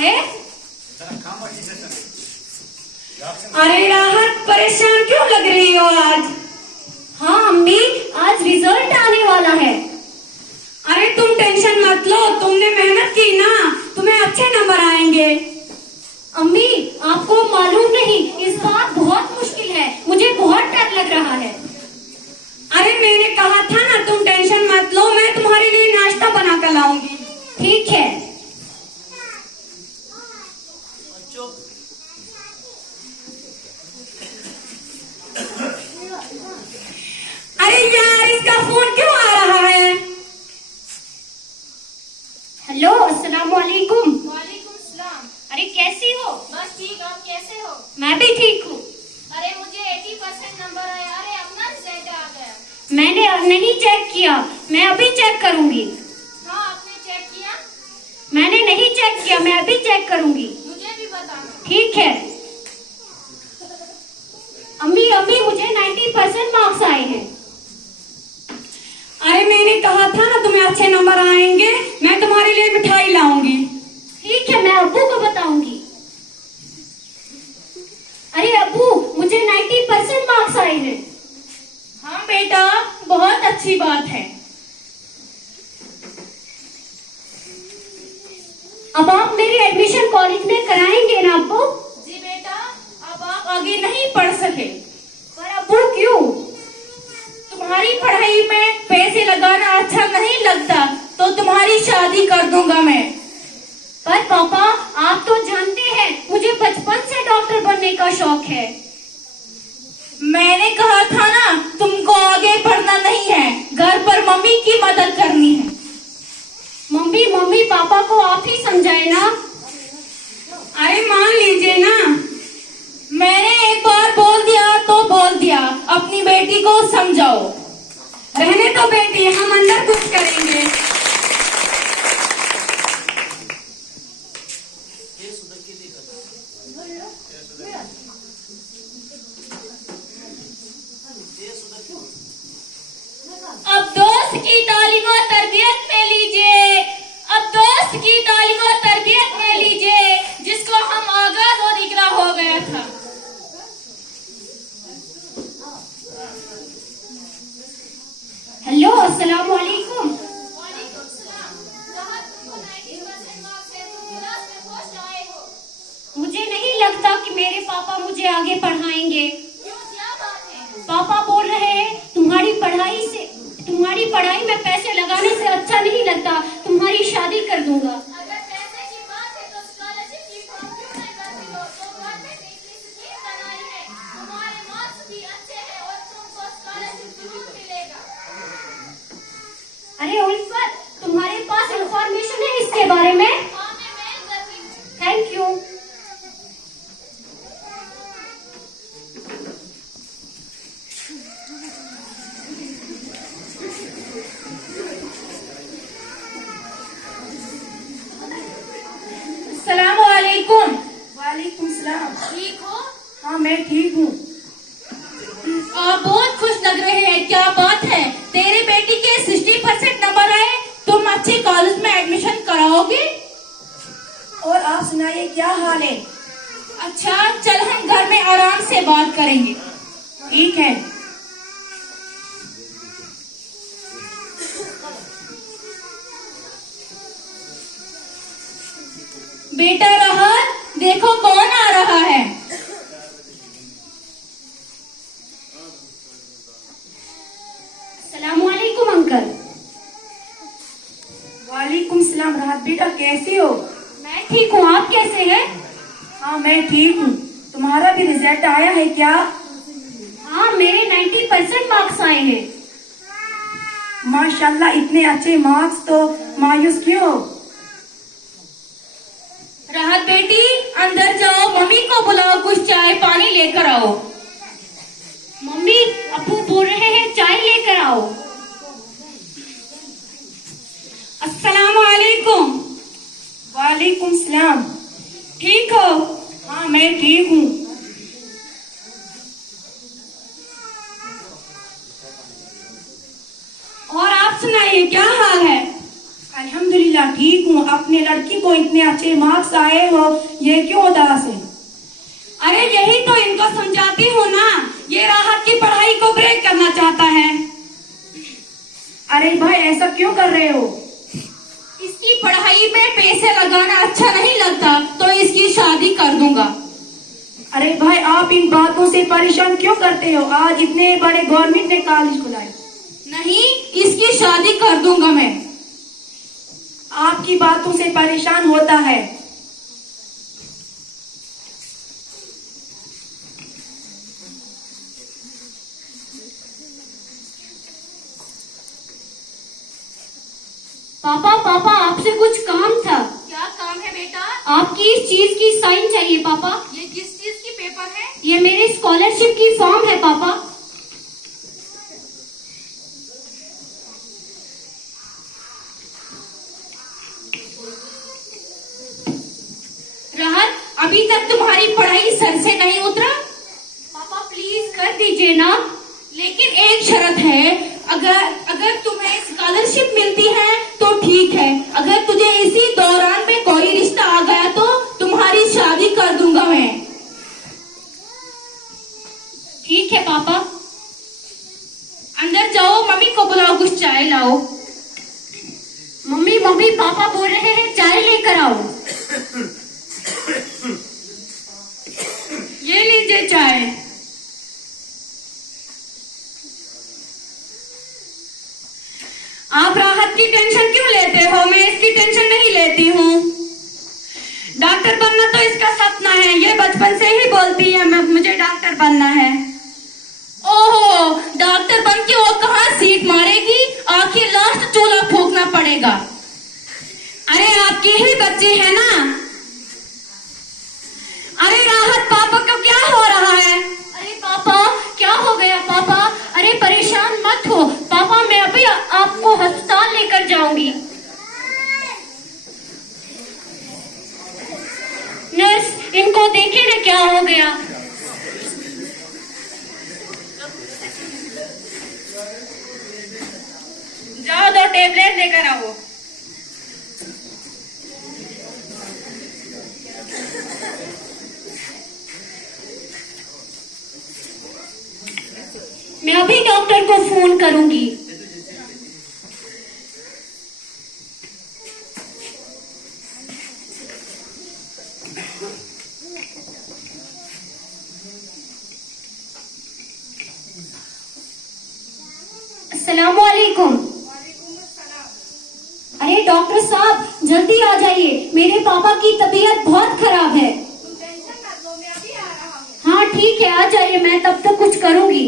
है? अरे राहत, परेशान क्यों लग रही हो आज? हाँ अम्मी, आज रिजल्ट आने वाला है। अरे तुम टेंशन मत लो, तुमने मेहनत की ना, तुम्हें अच्छे नंबर आएंगे। अम्मी, आपको मालूम नहीं, इस बार बहुत मुश्किल है, मुझे बहुत डर लग रहा है। अरे मैंने कहा था ना, तुम टेंशन मत लो, मैं तुम्हारे लिए नाश्ता बना कर लाऊंगी। ठीक है। अरे यार, इसका फोन क्यों आ रहा है? हेलो, अस्सलाम वालेकुम। वालेकुम सलाम। अरे कैसी हो? बस ठीक, आप कैसे हो? मैं भी ठीक हूँ। अरे मुझे 80% नंबर आया। अरे अपना रिजल्ट आ गया। मैंने नहीं चेक किया, मैं अभी चेक करूंगी। हाँ, आपने चेक किया? मैंने नहीं चेक किया, मैं अभी चेक करूंगी। मुझे भी बताना। ठीक है। अम्मी अम्मी, मुझे 90% मार्क्स आए हैं। अरे मैंने कहा था ना, तुम्हें अच्छे नंबर आएंगे, मैं तुम्हारे लिए मिठाई लाऊंगी। ठीक है, मैं अब्बू को बताऊंगी। अरे अब्बू, मुझे 90% मार्क्स आए हैं। हाँ बेटा, बहुत अच्छी बात है। अब आप मेरी एडमिशन कॉलेज में कराएंगे ना अब्बू? जी बेटा, अब आप आगे नहीं पढ़ सके। पर अब्बू क्यों? तुम्हारी पढ़ाई में पैसे लगाना अच्छा नहीं लगता, तो तुम्हारी शादी कर दूंगा मैं। पर पापा, आप तो जानते हैं मुझे बचपन से डॉक्टर बनने का शौक है। मैंने कहा था ना, तुमको आगे पढ़ना नहीं है, घर पर मम्मी की मदद करनी है। मम्मी पापा को आप ही समझाए ना। अरे मान लीजिए ना। मैंने एक बार बोल दिया तो बोल दिया, अपनी बेटी को समझाओ। रहने तो बेटी, हम अंदर कुछ करेंगे। अब दोस्त की तालीम और तरबियत में लीजिए, अब दोस्त की तालीम और तरबियत में लीजिए, जिसको हम आगाज और इकरा हो गया था। हेलो, अस्सलाम वालेकुम। वालेकुम सलाम। राहत, तुमको 90% मार्क्स है, तुम क्लास में फर्स्ट आए हो। मुझे नहीं लगता कि मेरे पापा मुझे आगे पढ़ाएंगे। क्यों, क्या बात है? पापा बोल रहे हैं तुम्हारी पढ़ाई में पैसे लगाने से अच्छा नहीं लगता, तुम्हारी शादी कर दूंगा। अगर पैसे की बात है तो स्कॉलरशिप की फॉर्म क्यों नहीं भरती हो? तो गवर्नमेंट ने इतनी स्कीम बनाई है, तुम्हारे मार्क्स भी अच्छे हैं और तुमको स्कॉलरशिप जरूर मिलेगा। अरे उल्फत, तुम्हारे पास इंफॉर्मेशन है इसके बारे में? हाँ, मैं मेल करती हूँ। Thank you. अस्सलाम वालेकुम। वालेकुम सलाम। ठीक हो? हाँ मैं ठीक हूँ। आप बहुत खुश लग रहे हैं, क्या बात है? तेरे बेटी के 60% नंबर आए, तुम अच्छे कॉलेज में एडमिशन कराओगे? और आप सुनाइए, क्या हाल है? अच्छा, चल हम घर में आराम से बात करेंगे। ठीक है। बेटा राहत, देखो कौन आ रहा है। अस्सलाम वालेकुम अंकल। वालेकुम सलाम। राहत बेटा, कैसी हो? मैं ठीक हूँ, आप कैसे हैं? हाँ मैं ठीक हूँ। तुम्हारा भी रिजल्ट आया है क्या? हाँ, मेरे 90% मार्क्स आए हैं। माशाल्लाह, इतने अच्छे मार्क्स, तो मायूस क्यों हो? राहत बेटी, अंदर जाओ, मम्मी को बुलाओ, कुछ चाय पानी लेकर आओ। मम्मी, अब्बू बोल रहे हैं चाय लेकर आओ। अस्सलाम वालेकुम। वालेकुम सलाम। ठीक हो? हाँ मैं ठीक हूँ। और आप सुनाइए, क्या हाल है? अल्हम्दुलिल्लाह ठीक हूँ। अपने लड़की को इतने अच्छे मार्क्स आए हो, ये क्यों उदास है? अरे यही तो इनको समझाती हूँ ना, ये राहत की पढ़ाई को ब्रेक करना चाहता है। अरे भाई ऐसा क्यों कर रहे हो? इसकी पढ़ाई में पैसे लगाना अच्छा नहीं लगता, तो इसकी शादी कर दूंगा। अरे भाई आप इन बातों से परेशान क्यों करते हो? आज इतने बड़े गवर्नमेंट ने कॉलेज खुलाए। नहीं, इसकी शादी कर दूंगा मैं। आपकी बातों से परेशान होता है। पापा पापा आपसे कुछ काम था। क्या काम है बेटा? आपकी इस चीज की साइन चाहिए पापा। ये किस चीज की पेपर है? ये मेरी स्कॉलरशिप की फॉर्म है पापा। राहत, अभी तक तुम्हारी पढ़ाई सर से नहीं उतरा? पापा प्लीज कर दीजिए ना। लेकिन एक शर्त है, अगर तुम्हें स्कॉलरशिप मिलती है तो ठीक है, अगर तुझे इसी दौरान में कोई रिश्ता आ गया तो तुम्हारी शादी कर दूंगा मैं। ठीक है पापा। अंदर जाओ, मम्मी को बुलाओ, कुछ चाय लाओ। मम्मी मम्मी पापा बोल रहे हैं चाय लेकर आओ। ये लीजिए चाय। आप राहत की टेंशन क्यों लेते हो? मैं इसकी टेंशन नहीं लेती हूँ। डॉक्टर बनना तो इसका सपना है, ये बचपन से ही बोलती है मुझे डॉक्टर बनना है। ओहो, डॉक्टर बन के वो कहाँ सीट मारेगी? आखिर लास्ट चूल्हा फूकना पड़ेगा। अरे आपके ही बच्चे हैं ना। अरे राहत पापा को क्या हो रहा है? अरे पापा, क्या हो गया पापा? अरे परेशान मत हो पापा, मैं अभी आपको अस्पताल लेकर जाऊंगी। नर्स, इनको देखे ना क्या हो गया। जाओ, 2 टेबलेट लेकर आओ। मैं अभी डॉक्टर को फोन करूंगी। अस्सलामुअलैकुम। अरे डॉक्टर साहब जल्दी आ जाइए, मेरे पापा की तबीयत बहुत खराब है। हाँ ठीक है, आ जाइए, मैं तब तक कुछ करूंगी।